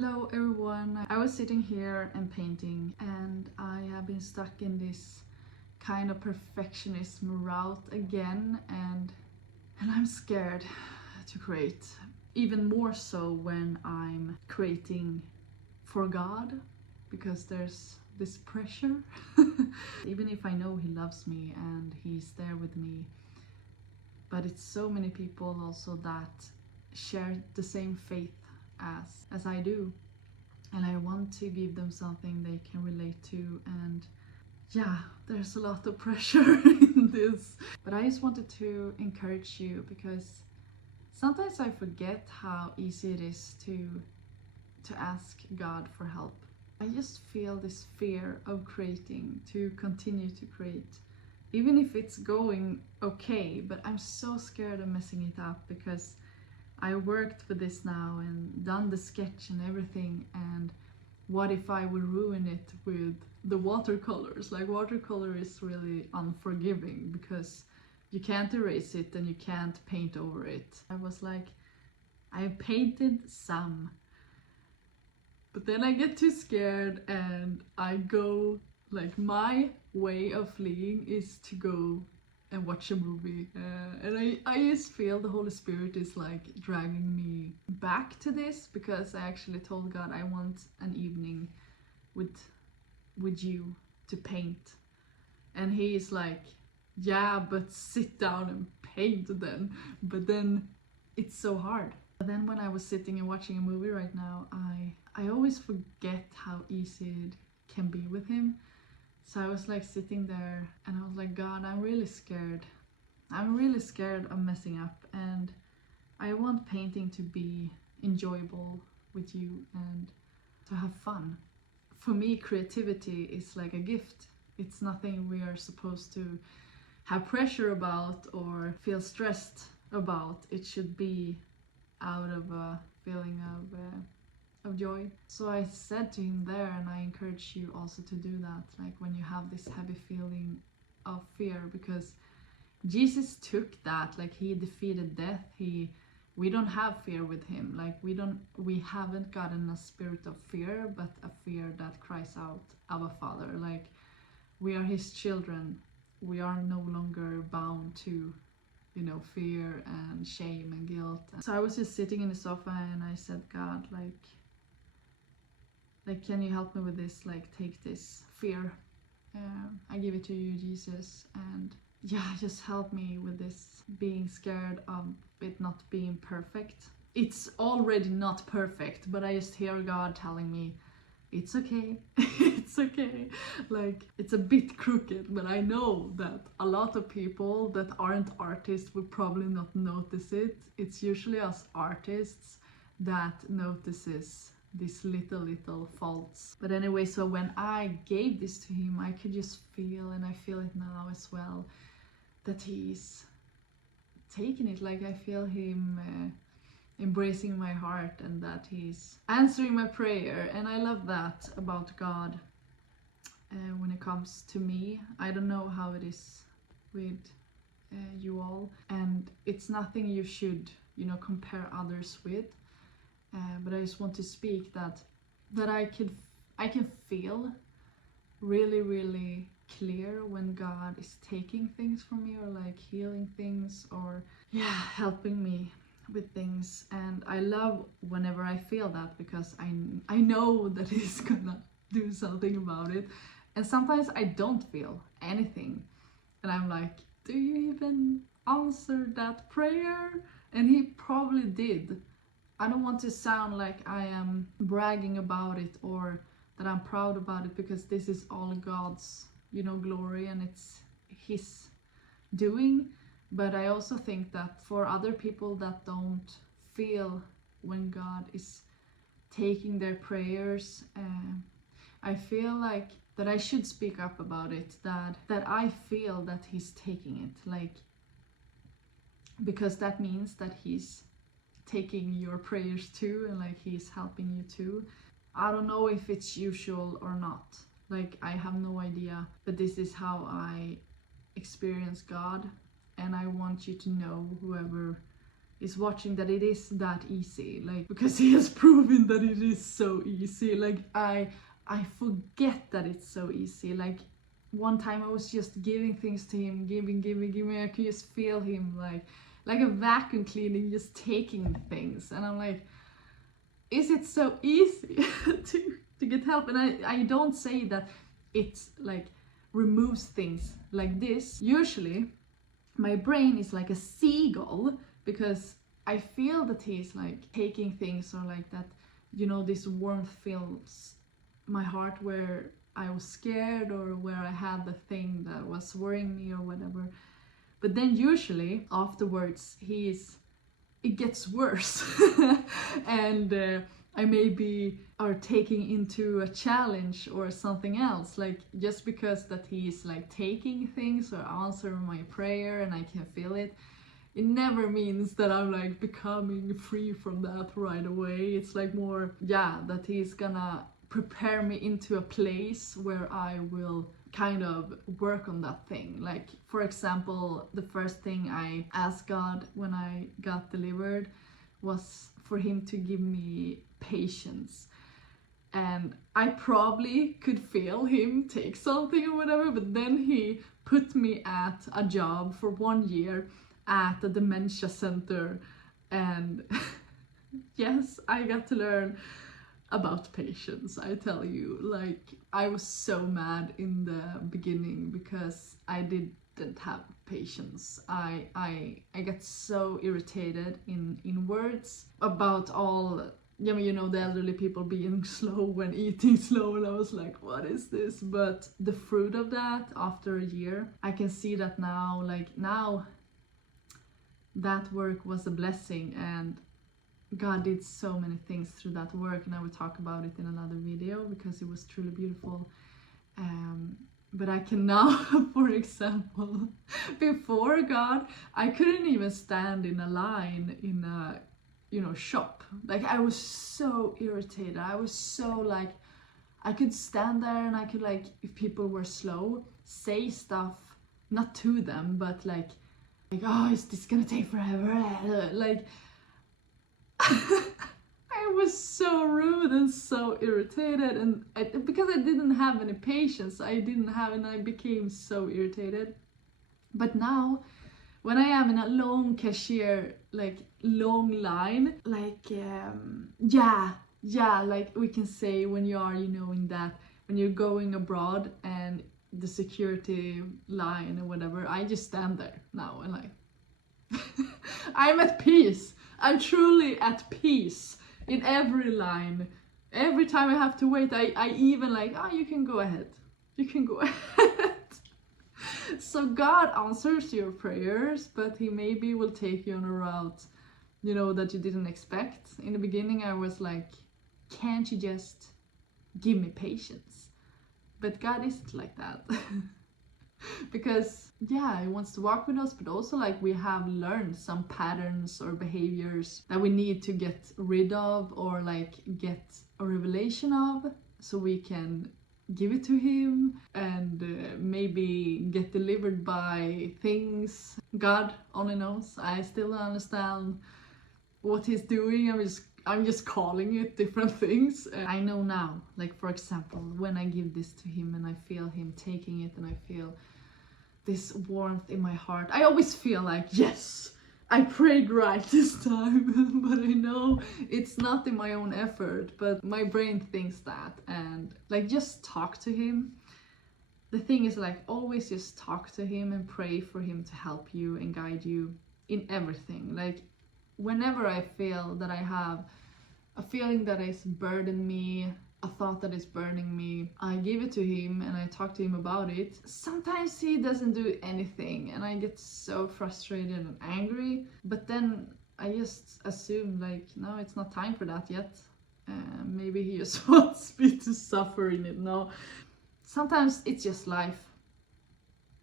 Hello everyone. I was sitting here and painting, and I have been stuck in this kind of perfectionism route again, and I'm scared to create, even more so when I'm creating for God, because there's this pressure. Even if I know He loves me and He's there with me, but it's so many people also that share the same faith as I do, and I want to give them something they can relate to. And yeah, there's a lot of pressure in this, but I just wanted to encourage you, because sometimes I forget how easy it is to ask God for help. I just feel this fear of creating, to continue to create, even if it's going okay, but I'm so scared of messing it up, because I worked with this now and done the sketch and everything, and what if I would ruin it with the watercolors? Like, watercolor is really unforgiving because you can't erase it and you can't paint over it. I was like, I painted some, but then I get too scared and I go, like, my way of fleeing is to go and watch a movie, and I just feel the Holy Spirit is like dragging me back to this, because I actually told God I want an evening with you to paint, and He is like, yeah, but sit down and paint then. But then it's so hard. But then when I was sitting and watching a movie right now, I always forget how easy it can be with Him. So I was like sitting there and I was like, God, I'm really scared. I'm really scared of messing up, and I want painting to be enjoyable with you and to have fun. For me, creativity is like a gift. It's nothing we are supposed to have pressure about or feel stressed about. It should be out of a feeling of joy. So I said to Him there, and I encourage you also to do that, like when you have this heavy feeling of fear, because Jesus took that, like He defeated death. We don't have fear with Him. Like we haven't gotten a spirit of fear, but a fear that cries out, Abba Father. Like, we are His children. We are no longer bound to fear and shame and guilt. So I was just sitting in the sofa and I said, God, like can you help me with this? Like, take this fear. I give it to you, Jesus. And yeah, just help me with this being scared of it not being perfect. It's already not perfect, but I just hear God telling me, it's okay. It's okay. Like, it's a bit crooked, but I know that a lot of people that aren't artists will probably not notice it. It's usually us artists that notices these little faults. But anyway, so when I gave this to Him, I could just feel, and I feel it now as well, that He's taking it. Like, I feel Him embracing my heart, and that He's answering my prayer. And I love that about God. When it comes to me, I don't know how it is with you all, and it's nothing you should compare others with. But I just want to speak that I can feel really clear when God is taking things from me, or like healing things, or helping me with things. And I love whenever I feel that, because I know that He's gonna do something about it. And sometimes I don't feel anything, and I'm like, do you even answer that prayer? And He probably did. I don't want to sound like I am bragging about it or that I'm proud about it, because this is all God's, glory, and it's His doing. But I also think that for other people that don't feel when God is taking their prayers, I feel like that I should speak up about it, that I feel that He's taking it, like, because that means that He's taking your prayers too, and like He's helping you too. I don't know if it's usual or not, like I have no idea, but this is how I experience God. And I want you to know, whoever is watching that it is that easy, like, because he has proven that it is so easy. Like I forget that it's so easy. Like one time I was just giving things to him, giving. I could just feel him like a vacuum cleaning, just taking things, and I'm like, is it so easy to get help? And I don't say that it's like removes things like this. Usually my brain is like a seagull, because I feel that he's like taking things, or like that, you know, this warmth fills my heart where I was scared, or where I had the thing that was worrying me or whatever. But then usually afterwards it gets worse. And I maybe are taking into a challenge or something else, like just because that he's like taking things or answering my prayer and I can feel it, it never means that I'm like becoming free from that right away. It's like more, yeah, that he's gonna prepare me into a place where I will kind of work on that thing. Like, for example, the first thing I asked God when I got delivered was for him to give me patience. And I probably could feel him take something or whatever, but then he put me at a job for 1 year at a dementia center, and yes, I got to learn about patience. I tell you, like, I was so mad in the beginning because I didn't have patience. I got so irritated in words about all, you know, the elderly people being slow when eating slow, and I was like, what is this? But the fruit of that after a year, I can see that now, like now that work was a blessing, and God did so many things through that work, and I will talk about it in another video because it was truly beautiful. But I can now, for example, before God, I couldn't even stand in a line in a, you know, shop. Like, I was so irritated. I was so like, I could stand there and I could, like, if people were slow, say stuff, not to them, but like, oh, is this gonna take forever? Like, I was so rude and so irritated, and because I didn't have any patience, and I became so irritated. But now, when I am in a long cashier, like long line, like like we can say when you are, you know, in that, when you're going abroad and the security line or whatever, I just stand there now and like I'm at peace. I'm truly at peace in every line. Every time I have to wait, I even like, oh, you can go ahead. You can go ahead. So God answers your prayers, but he maybe will take you on a route, you know, that you didn't expect. In the beginning, I was like, can't you just give me patience? But God isn't like that. Because yeah, he wants to walk with us, but also like we have learned some patterns or behaviors that we need to get rid of, or like get a revelation of, so we can give it to him and maybe get delivered by things. God only knows. I still don't understand what he's doing. I'm just calling it different things. I know now, like, for example, when I give this to him and I feel him taking it and I feel this warmth in my heart, I always feel like, yes, I prayed right this time. But I know it's not in my own effort, but my brain thinks that. And like, just talk to him. The thing is, like, always just talk to him and pray for him to help you and guide you in everything. Like, whenever I feel that I have a feeling that is burdening me, a thought that is burning me, I give it to him and I talk to him about it. Sometimes he doesn't do anything and I get so frustrated and angry, but then I just assume, like, no, it's not time for that yet. Maybe he just wants me to suffer in it. No, sometimes it's just life.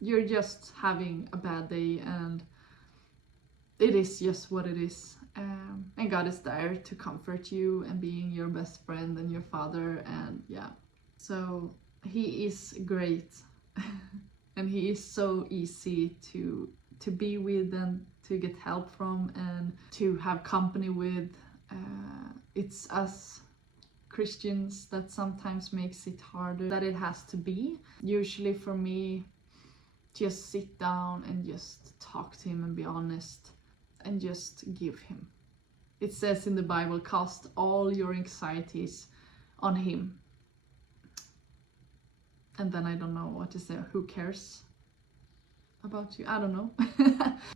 You're just having a bad day and it is just what it is. And God is there to comfort you and being your best friend and your father, and yeah. So he is great. And he is so easy to to be with and to get help from and to have company with. It's us Christians that sometimes makes it harder that it has to be. Usually for me, just sit down and just talk to him and be honest and just give him. It says in the Bible, cast all your anxieties on him. And then I don't know what to say. Who cares about you? I don't know.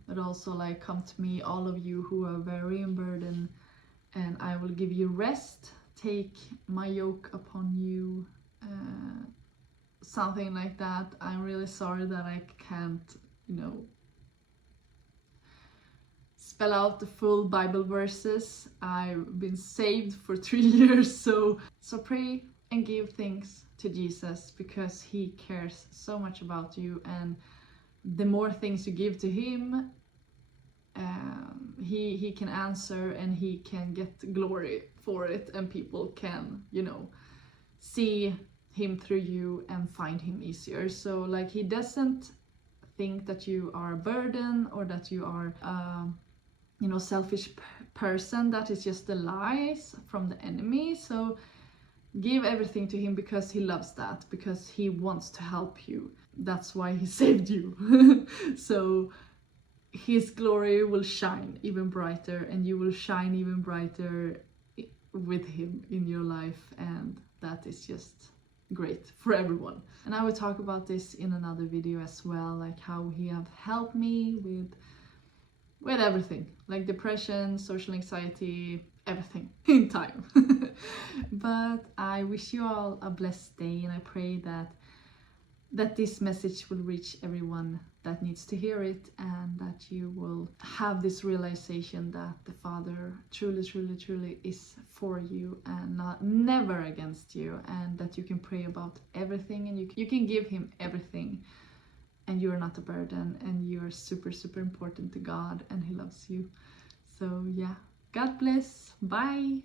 But also like, come to me, all of you who are very burdened, and I will give you rest. Take my yoke upon you. Something like that. I'm really sorry that I can't, spell out the full Bible verses. I've been saved for 3 years, so pray and give things to Jesus, because he cares so much about you, and the more things you give to him, he can answer and he can get glory for it, and people can, see him through you and find him easier. So like, he doesn't think that you are a burden or that you are selfish person. That is just the lies from the enemy. So give everything to him, because he loves that, because he wants to help you. That's why he saved you. So his glory will shine even brighter, and you will shine even brighter with him in your life, and that is just great for everyone. And I will talk about this in another video as well, like how he have helped me with everything, like depression, social anxiety, everything in time. But I wish you all a blessed day, and I pray that this message will reach everyone that needs to hear it, and that you will have this realization that the Father truly, truly, truly is for you and never against you, and that you can pray about everything, and you can give him everything, and you're not a burden, and you're super, super important to God, and he loves you. So yeah, God bless. Bye.